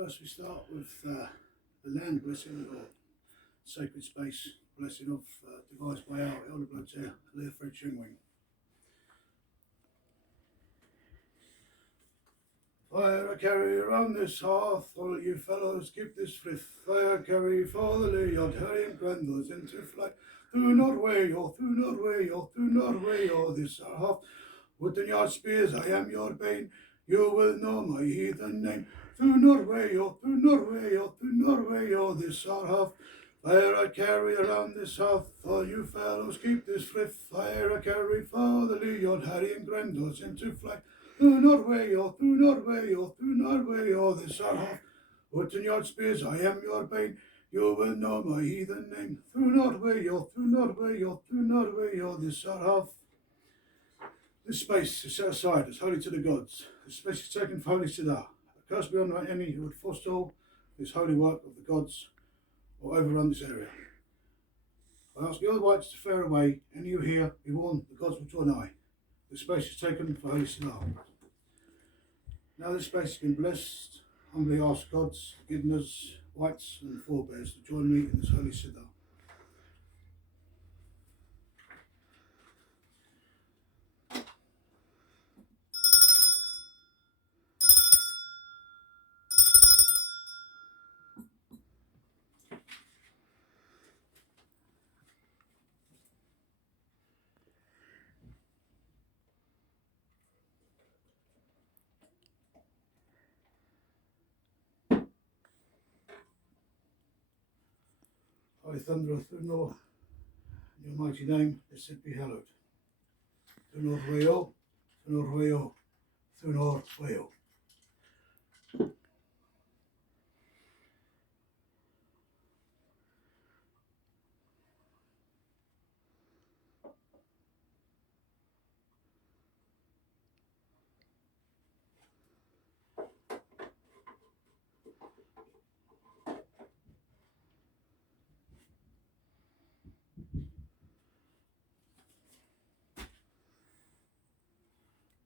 First we start with the land blessing or sacred space blessing of devised by our elder blokes here, Leah Fred Chingwing. Fire I carry around this hearth, all you fellows keep this frith. Fire I carry for the Leod, Harry and Grendels into flight. Through Norway, or through Norway, or through Norway, or this our hearth. Wooden yard spears, I am your bane. You will know my heathen name. Through Norway, or through Norway, or through Norway, or this our hearth. Fire I carry around this hearth, all you fellows keep this frith. Fire I carry for the Leod, Harry and Grendels into flight. Through Norway, or through Norway, or through Norway, or this our hearth. Wooden yard spears, I am your bane. You will know my heathen name. Through Norway, or through Norway, or through Norway, or this our hearth. This space is set aside as holy to the gods. This space is taken for holy Siddha. A curse be on any who would forestall this holy work of the gods or overrun this area. I ask the other whites to fare away, any you here, be warned, the gods will draw nigh. This space is taken for holy Siddha. Now this space has been blessed, humbly ask gods, Gidnas, whites and forebears to join me in this holy Siddha. Holy Thunderer, through north, in your mighty name, let it be hallowed. Through Norway, through Norway, through Norway.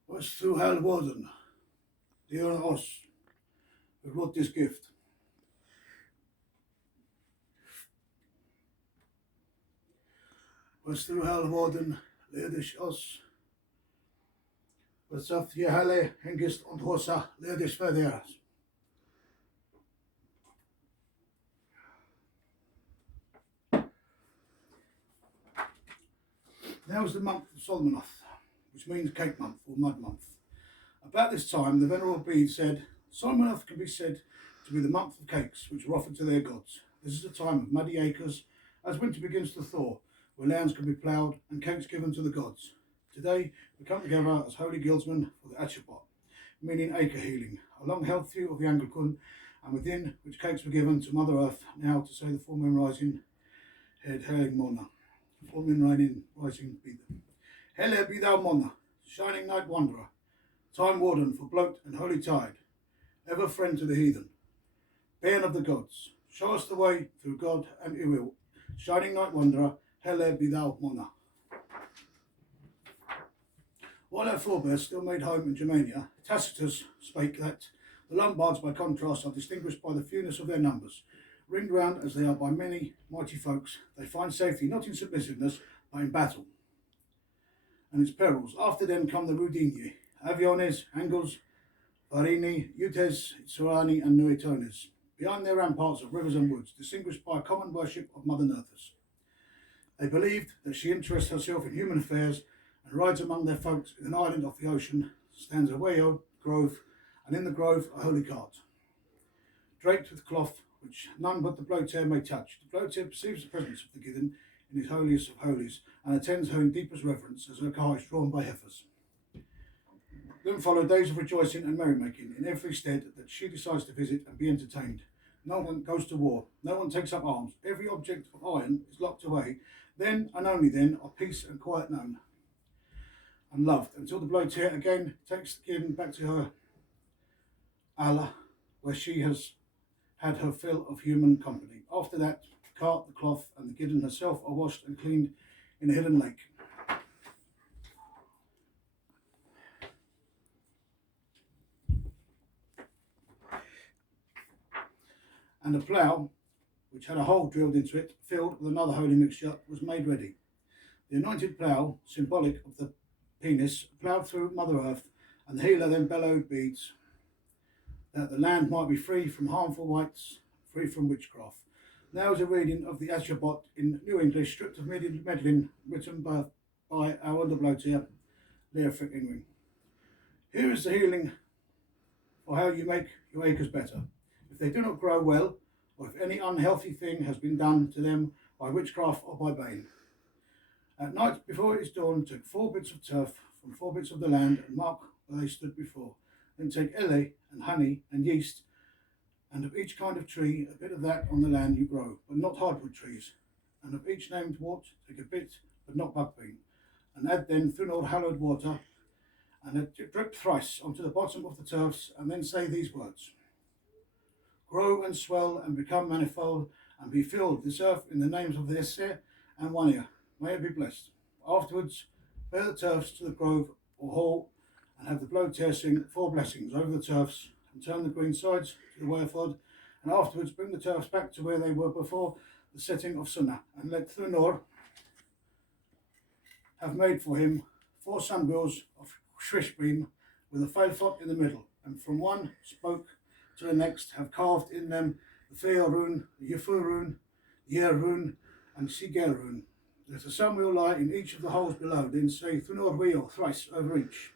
Was through Halvoden, dear us, who wrote this gift. Was through Halvoden, ledish us, was af je Halle, hengist und hosa, ledish verderas. Now is the month of Solomanoth, which means cake month or mud month. About this time, the Venerable Bede said, Solomanoth can be said to be the month of cakes which are offered to their gods. This is a time of muddy acres, as winter begins to thaw, where lands can be ploughed and cakes given to the gods. Today, we come together as holy guildsmen for the Acerbot, meaning acre healing, a long-held view of the Anglican, and within which cakes were given to Mother Earth, now to say the full moon rising, head hailing Mona. Full moon rising be them. Hele be thou Mona, shining night wanderer, time warden for bloat and holy tide, ever friend to the heathen, bairn of the gods, show us the way through God and Iwil, shining night wanderer, Hele be thou Mona. While our forebears still made home in Germania, Tacitus spake that the Lombards by contrast are distinguished by the fewness of their numbers. Ringed round as they are by many mighty folks, they find safety not in submissiveness, but in battle and its perils. After them come the Rudini, Aviones, Angles, Varini, Utes, Surani, and Nuetones. Behind their ramparts of rivers and woods, distinguished by a common worship of Mother Nerthus. They believed that she interests herself in human affairs and rides among their folks in an island off the ocean, stands a wayo grove, and in the grove a holy cart, draped with cloth which none but the bloater may touch. The bloater perceives the presence of the Gideon in his holiest of holies, and attends her in deepest reverence as her car is drawn by heifers. Then follow days of rejoicing and merrymaking in every stead that she decides to visit and be entertained. No one goes to war, no one takes up arms, every object of iron is locked away. Then, and only then, are peace and quiet known and loved, until the bloater again takes the Gideon back to her Allah, where she has had her fill of human company. After that, the cart, the cloth, and the Gideon herself are washed and cleaned in a hidden lake. and a plough, which had a hole drilled into it, filled with another holy mixture, was made ready. The anointed plough, symbolic of the penis, ploughed through Mother Earth, and the healer then bellowed beads that the land might be free from harmful rites, free from witchcraft. Now is a reading of the Acerbot in New English, stripped of meddling, written by our underbloater, Leah Frickingwing. Here is the healing for how you make your acres better. If they do not grow well, or if any unhealthy thing has been done to them by witchcraft or by bane. At night, before it is dawn, take 4 bits of turf from 4 bits of the land and mark where they stood before. Then take ele and honey and yeast, and of each kind of tree, a bit of that on the land you grow, but not hardwood trees. And of each named wort, take a bit, but not buckbean. And add then thunor hallowed water, and let drip thrice onto the bottom of the turfs, and then say these words. Grow and swell and become manifold, and be filled this earth in the names of the Esser and Wania. May it be blessed. Afterwards, bear the turfs to the grove or hall, and have the bloater sing 4 blessings over the turfs, and turn the green sides to the wayford, and afterwards bring the turfs back to where they were before the setting of Sunnah, and let Thunor have made for him 4 sunbills of shrishbeam with a failfot in the middle, and from one spoke to the next have carved in them the Fear rune, the Yafu rune, the Yer rune, and Sigel rune. Let a sunwheel lie in each of the holes below, then say Thunor wheel thrice over each.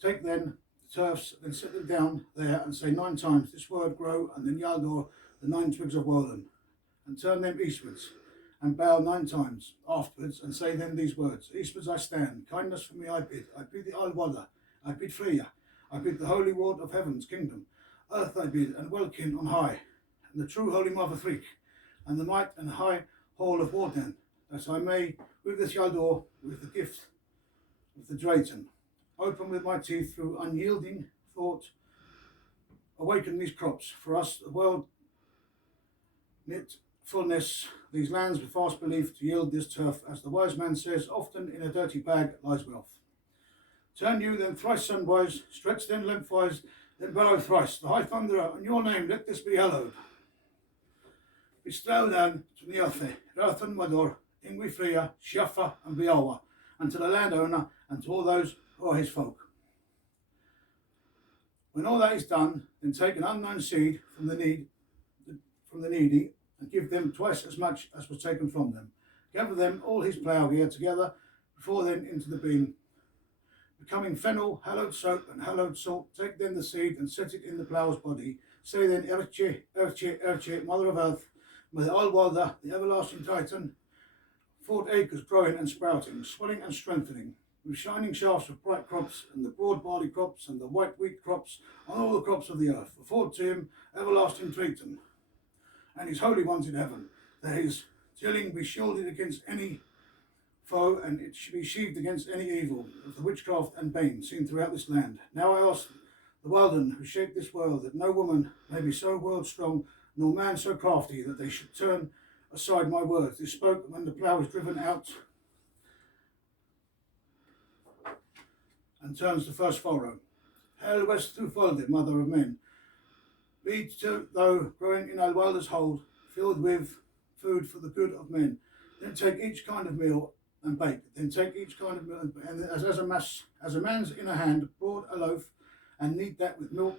Take then the turfs, then set them down there, and say 9 times this word grow, and then Yaldor the 9 twigs of Wolan, and turn them eastwards, and bow 9 times afterwards, and say then these words. Eastwards I stand, kindness for me I bid the Alwada, I bid Freya, I bid the Holy Ward of Heaven's kingdom, earth I bid, and Welkin on high, and the true Holy Mother Thrik, and the might and high hall of Warden, that I may, with this Yaldor, with the gift of the Drayton, open with my teeth through unyielding thought, awaken these crops for us, the world knit fullness, these lands with fast belief to yield this turf, as the wise man says, often in a dirty bag lies wealth. Turn you then thrice sunwise, stretch then lengthwise, then bellow thrice, the high thunderer, and your name let this be hallowed. Bestow then to Niothe, Rathan Mador, Ingwi Freya, Shiafa, and Biawa, and to the landowner, and to all those who are his folk. When all that is done, then take an unknown seed from the needy, and give them twice as much as was taken from them. Gather them all his plough gear together, before then into the beam. Becoming fennel, hallowed soap, and hallowed salt, take then the seed and set it in the plough's body. Say then, Erche, Erche, Erche, Mother of Earth, may the Alwalda, the everlasting Titan, 4 acres growing and sprouting, swelling and strengthening, with shining shafts of bright crops, and the broad barley crops, and the white wheat crops, on all the crops of the earth. Afford to him everlasting Triton, and his holy ones in heaven, that his tilling be shielded against any foe, and it should be sheathed against any evil of the witchcraft and bane seen throughout this land. Now I ask the Walden who shaped this world, that no woman may be so world strong, nor man so crafty, that they should turn aside my words. This spoke when the plough is driven out and turns the first furrow. Hail west through Folde, mother of men. Be to thou growing in Alwalda's hold, filled with food for the good of men. Then take each kind of meal and bake. Then take each kind of meal and as a man's inner hand, broad a loaf, and knead that with milk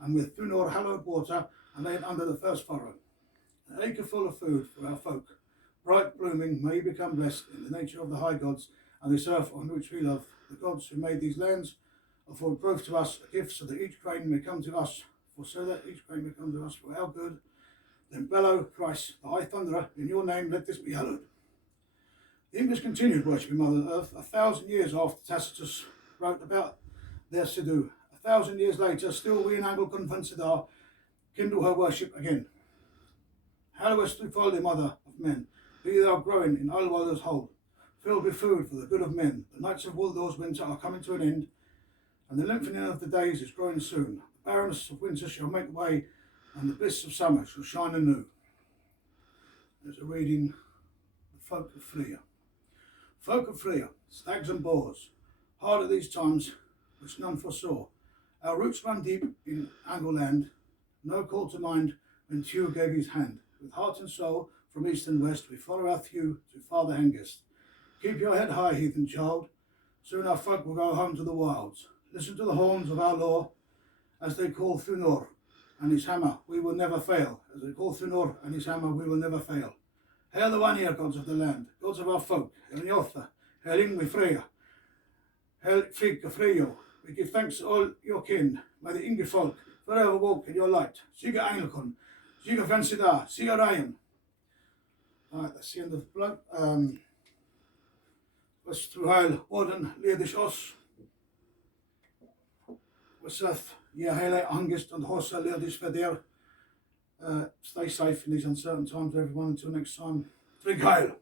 and with thunor hallowed water, and lay it under the first furrow. An acre full of food for our folk, bright blooming, may become blessed in the nature of the high gods, and this earth on which we love. The gods who made these lands afford growth to us, a gift, so that each grain may come to us, for our good. Then bellow thrice, the high thunderer, in your name let this be hallowed. The English continued worshipping Mother Earth 1,000 years after Tacitus wrote about their Sidhu. 1,000 years later, still we in Anglican Fansidar kindle her worship again. Hallowest through Folde, mother of men, be thou growing in Alwalda's hold, filled with food for the good of men. The nights of Waldor's winter are coming to an end, and the lengthening of the days is growing soon. The barrenness of winter shall make way, and the bliss of summer shall shine anew. There's a reading, the folk of Freya. Folk of Freya, stags and boars, hard at these times which none foresaw. Our roots run deep in Angleland, no call to mind when Thew gave his hand. With heart and soul, from east and west, we follow our Thew to Father Hengist. Keep your head high, heathen child. Soon our folk will go home to the wilds. Listen to the horns of our law, as they call Thunor and his hammer, we will never fail. As they call Thunor and his hammer, we will never fail. Hail the one here, gods of the land, gods of our folk. Hail Njotha, hail Yngvi Freya, hail Frigga Freyjo. We give thanks to all your kin. May the Yngvi folk forever walk in your light. Siga Anglekon, Siga Fensida, Siga Ryan. Right, that's the end of the blood. Was through Heil, Warden, Ledish Os. Was yeah, Hele Angest and Hossa Ledish Vedir. Stay safe in these uncertain times, everyone. Until next time. Drink Heil.